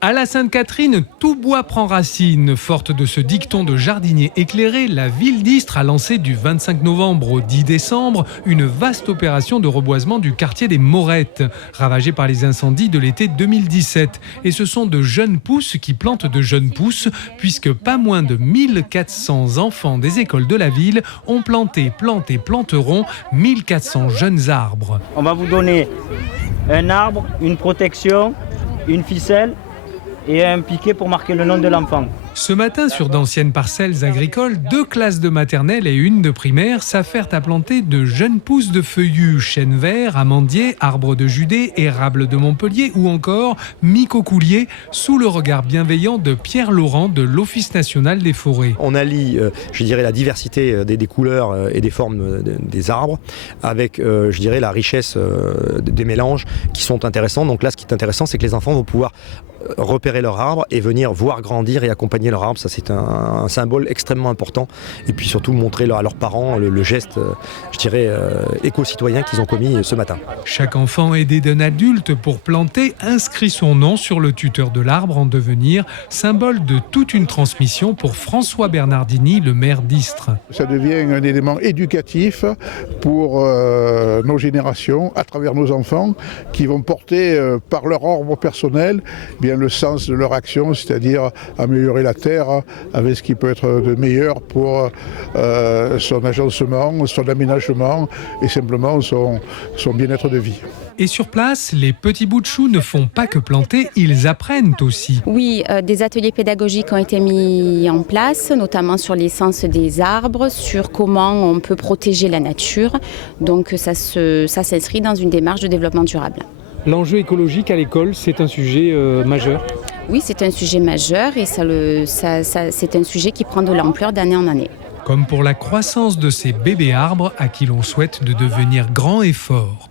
À la Sainte-Catherine, tout bois prend racine. Forte de ce dicton de jardinier éclairé, la ville d'Istres a lancé du 25 novembre au 10 décembre une vaste opération de reboisement du quartier des Morettes, ravagé par les incendies de l'été 2017. Et ce sont de jeunes pousses qui plantent de jeunes pousses, puisque pas moins de 1400 enfants des écoles de la ville ont planté, planteront 1400 jeunes arbres. On va vous donner un arbre, une protection, une ficelle et un piquet pour marquer le nom de l'enfant. Ce matin, sur d'anciennes parcelles agricoles, 2 classes de maternelle et 1 de primaire s'affairent à planter de jeunes pousses de feuillus, chênes verts, amandiers, arbres de Judée, érables de Montpellier ou encore micocouliers, sous le regard bienveillant de Pierre Laurent de l'Office national des forêts. On allie, la diversité des couleurs et des formes des arbres avec, la richesse des mélanges qui sont intéressants. Donc là, ce qui est intéressant, c'est que les enfants vont pouvoir repérer leur arbre et venir voir grandir et accompagner leur arbre. Ça, c'est un symbole extrêmement important. Et puis surtout montrer à leurs parents le geste, éco-citoyen qu'ils ont commis ce matin. Chaque enfant aidé d'un adulte pour planter inscrit son nom sur le tuteur de l'arbre en devenir, symbole de toute une transmission pour François Bernardini, le maire d'Istres. Ça devient un élément éducatif pour nos générations, à travers nos enfants, qui vont porter par leur arbre personnel le sens de leur action, c'est-à-dire améliorer la terre avec ce qui peut être de meilleur pour son agencement, son aménagement et simplement son bien-être de vie. Et sur place, les petits bouts de choux ne font pas que planter, ils apprennent aussi. Oui, des ateliers pédagogiques ont été mis en place, notamment sur l'essence des arbres, sur comment on peut protéger la nature. Donc ça s'inscrit dans une démarche de développement durable. L'enjeu écologique à l'école, c'est un sujet majeur. Oui, c'est un sujet majeur et c'est un sujet qui prend de l'ampleur d'année en année. Comme pour la croissance de ces bébés arbres à qui l'on souhaite de devenir grands et forts.